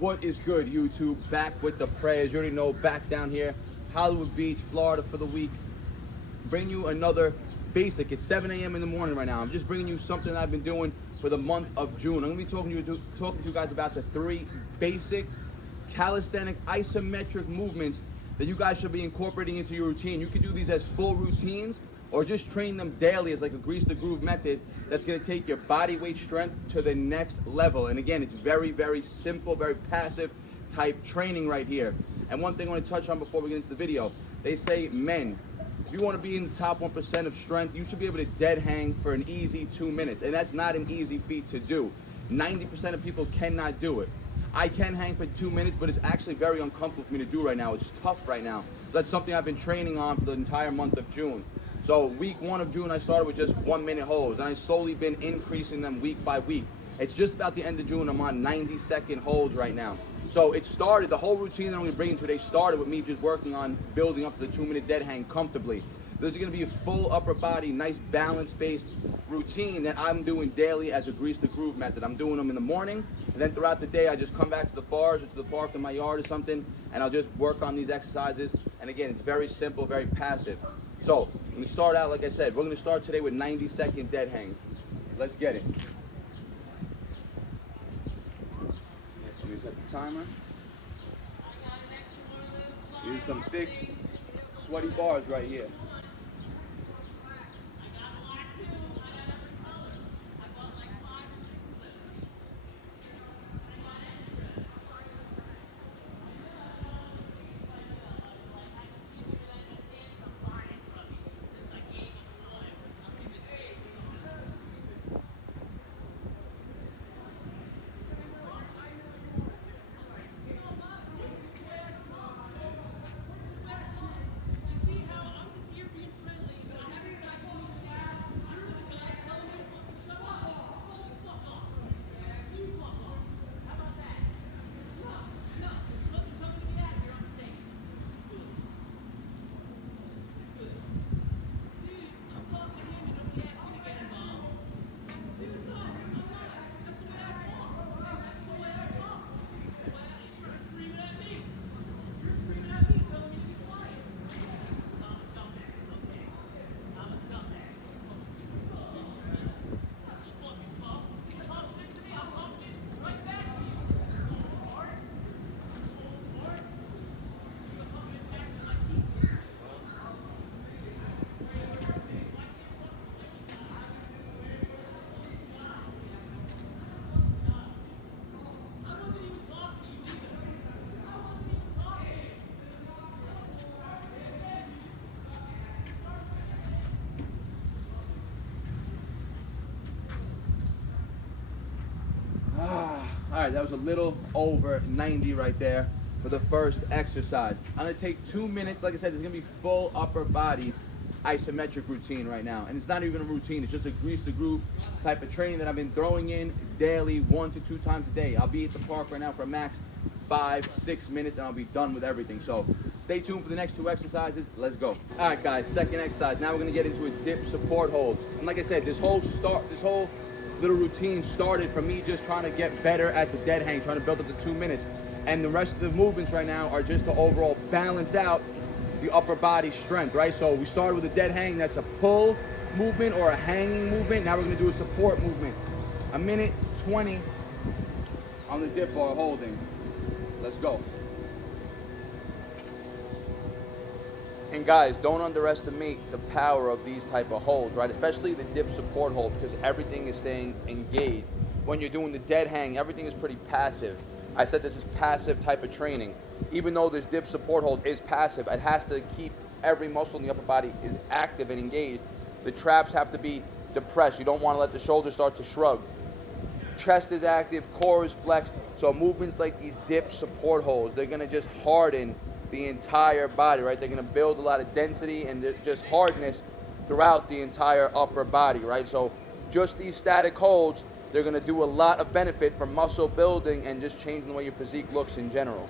What is good, YouTube? Back with the Prez. You already know, back down here, Hollywood Beach, Florida for the week. Bring you another basic. It's 7 a.m. in the morning right now. I'm just bringing you something I've been doing for the month of June. I'm going to be talking to you guys about the 3 basic calisthenic isometric movements that you guys should be incorporating into your routine. You can do these as full routines or just train them daily as like a grease the groove method that's going to take your body weight strength to the next level. And again, it's very, very simple, very passive type training right here. And one thing I want to touch on before we get into the video, they say men, if you want to be in the top 1% of strength, you should be able to dead hang for an easy 2 minutes. And that's not an easy feat to do. 90% of people cannot do it. I can hang for 2 minutes, but it's actually very uncomfortable for me to do right now. It's tough right now. So that's something I've been training on for the entire month of June. So week 1 of June, I started with just 1 minute holds, and I've slowly been increasing them week by week. It's just about the end of June. I'm on 90-second holds right now. So it started, the whole routine that I'm going to bring you today started with me just working on building up to the 2-minute dead hang comfortably. This is going to be a full upper body, nice balance-based routine that I'm doing daily as a grease the groove method. I'm doing them in the morning, and then throughout the day I just come back to the bars or to the park in my yard or something, and I'll just work on these exercises. And again, it's very simple, very passive. So I'm going to start out, like I said, we're going to start today with 90-second dead hangs. Let's get it. Let me set the timer. Here's some thick, sweaty bars right here. All right, that was a little over 90 right there for the first exercise. I'm gonna take 2 minutes. Like I said, it's gonna be full upper body isometric routine right now. And it's not even a routine, it's just a grease the groove type of training that I've been throwing in daily 1 to 2 times a day. I'll be at the park right now for a max 5-6 minutes and I'll be done with everything. So stay tuned for the next 2 exercises. Let's go. All right, guys, second exercise. Now we're gonna get into a dip support hold. And like I said, this whole little routine started from me just trying to get better at the dead hang, trying to build up to 2 minutes. And the rest of the movements right now are just to overall balance out the upper body strength, right? So we started with a dead hang, that's a pull movement or a hanging movement. Now we're gonna do a support movement. 1:20 on the dip bar holding. Let's go. And guys, don't underestimate the power of these type of holds, right? Especially the dip support hold, because everything is staying engaged. When you're doing the dead hang, everything is pretty passive. I said this is passive type of training. Even though this dip support hold is passive, it has to keep every muscle in the upper body is active and engaged. The traps have to be depressed. You don't want to let the shoulders start to shrug. Chest is active, core is flexed. So movements like these dip support holds, they're gonna just harden the entire body, right? They're gonna build a lot of density and just hardness throughout the entire upper body, right? So just these static holds, they're gonna do a lot of benefit for muscle building and just changing the way your physique looks in general.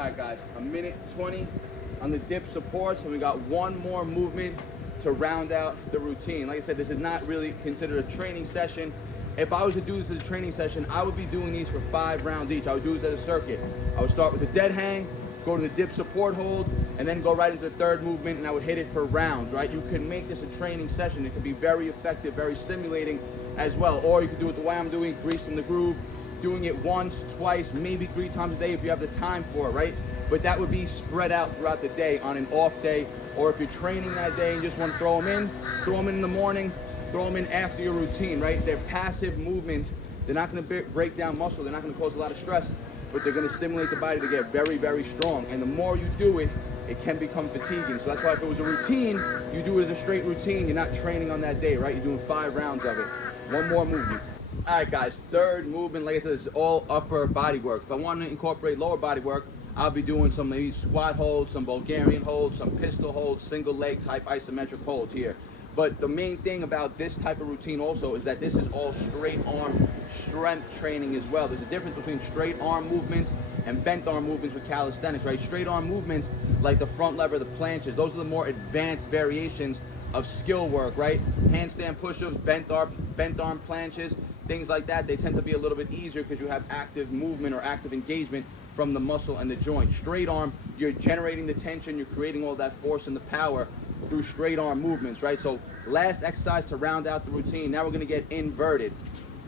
All right, guys, a minute 20 on the dip supports, and we got one more movement to round out the routine. Like I said, this is not really considered a training session. If I was to do this as a training session, I would be doing these for 5 rounds each. I would do this as a circuit. I would start with a dead hang, go to the dip support hold, and then go right into the third movement, and I would hit it for rounds, right? You can make this a training session. It can be very effective, very stimulating as well. Or you can do it the way I'm doing, greasing the groove, doing it once, twice, maybe 3 times a day if you have the time for it, right? But that would be spread out throughout the day on an off day, or if you're training that day and just want to throw them in the morning, throw them in after your routine, right? They're passive movements. They're not going to break down muscle. They're not going to cause a lot of stress, but they're going to stimulate the body to get very, very strong. And the more you do it, it can become fatiguing. So that's why if it was a routine, you do it as a straight routine. You're not training on that day, right? You're doing 5 rounds of it. One more movement. All right, guys, third movement, like I said, is all upper body work. If I want to incorporate lower body work, I'll be doing some maybe squat holds, some Bulgarian holds, some pistol holds, single leg type isometric holds here. But the main thing about this type of routine also is that this is all straight arm strength training as well. There's a difference between straight arm movements and bent arm movements with calisthenics, right? Straight arm movements like the front lever, the planches, those are the more advanced variations of skill work, right? Handstand push-ups, bent arm planches, things like that. They tend to be a little bit easier because you have active movement or active engagement from the muscle and the joint. Straight arm, you're generating the tension, you're creating all that force and the power through straight arm movements, right? So last exercise to round out the routine. Now we're gonna get inverted.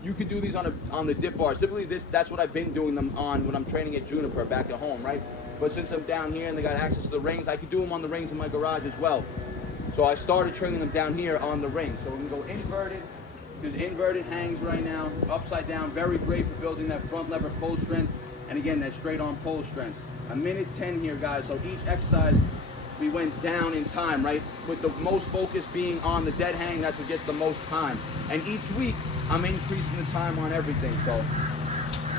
You could do these on the dip bars. Typically that's what I've been doing them on when I'm training at Juniper back at home, right? But since I'm down here and they got access to the rings, I could do them on the rings in my garage as well. So I started training them down here on the ring. So we're gonna go inverted. There's inverted hangs right now, upside down, very great for building that front lever pull strength, and again, that straight arm pull strength. A minute 10 here, guys. So each exercise, we went down in time, right? With the most focus being on the dead hang, that's what gets the most time. And each week, I'm increasing the time on everything. So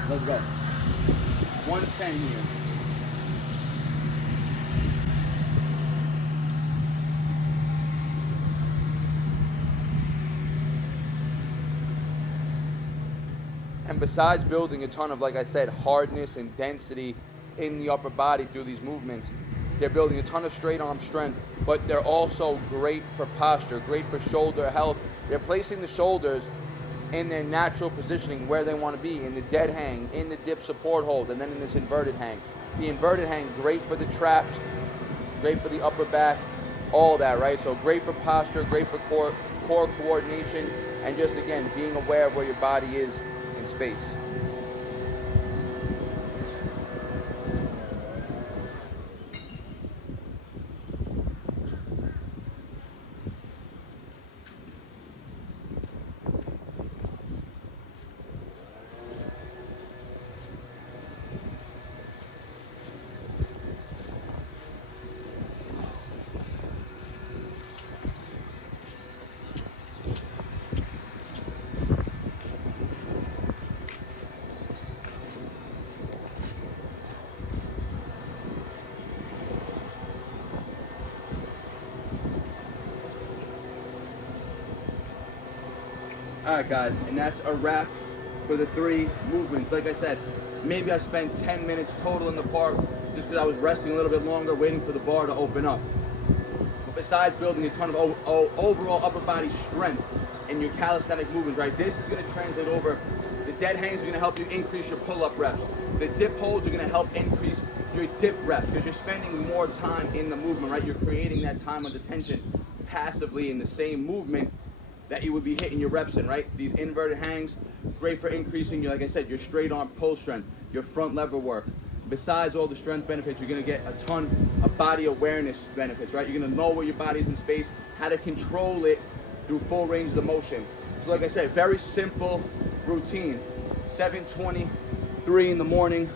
let's go. 110 here. And besides building a ton of, like I said, hardness and density in the upper body through these movements, they're building a ton of straight arm strength, but they're also great for posture, great for shoulder health. They're placing the shoulders in their natural positioning where they want to be, in the dead hang, in the dip support hold, and then in this inverted hang. The inverted hang, great for the traps, great for the upper back, all that, right? So great for posture, great for core coordination, and just, again, being aware of where your body is in space. Alright guys, and that's a wrap for the 3 movements. Like I said, maybe I spent 10 minutes total in the park just because I was resting a little bit longer, waiting for the bar to open up. But besides building a ton of overall upper body strength in your calisthenic movements, right, this is going to translate over. The dead hangs are going to help you increase your pull-up reps. The dip holds are going to help increase your dip reps because you're spending more time in the movement, right? You're creating that time of attention passively in the same movement that you would be hitting your reps in, right? These inverted hangs, great for increasing your, like I said, your straight arm pull strength, your front lever work. Besides all the strength benefits, you're gonna get a ton of body awareness benefits, right? You're gonna know where your body's in space, how to control it through full range of motion. So like I said, very simple routine. 7:23 in the morning.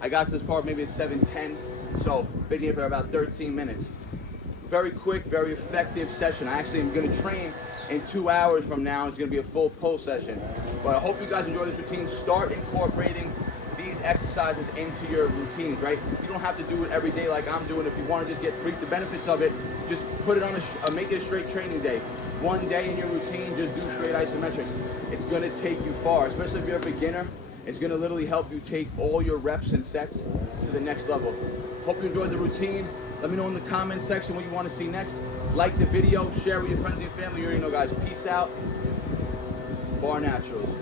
I got to this part maybe at 7:10, so been here for about 13 minutes. Very quick, very effective session. I actually am gonna train in 2 hours from now. It's gonna be a full pull session. But I hope you guys enjoy this routine. Start incorporating these exercises into your routines, right? You don't have to do it every day like I'm doing. If you want to just reap the benefits of it, just put it on make it a straight training day. One day in your routine, just do straight isometrics. It's gonna take you far, especially if you're a beginner. It's gonna literally help you take all your reps and sets to the next level. Hope you enjoyed the routine. Let me know in the comment section what you want to see next. Like the video, share with your friends and your family. You already know, guys. Peace out. Bar Naturals.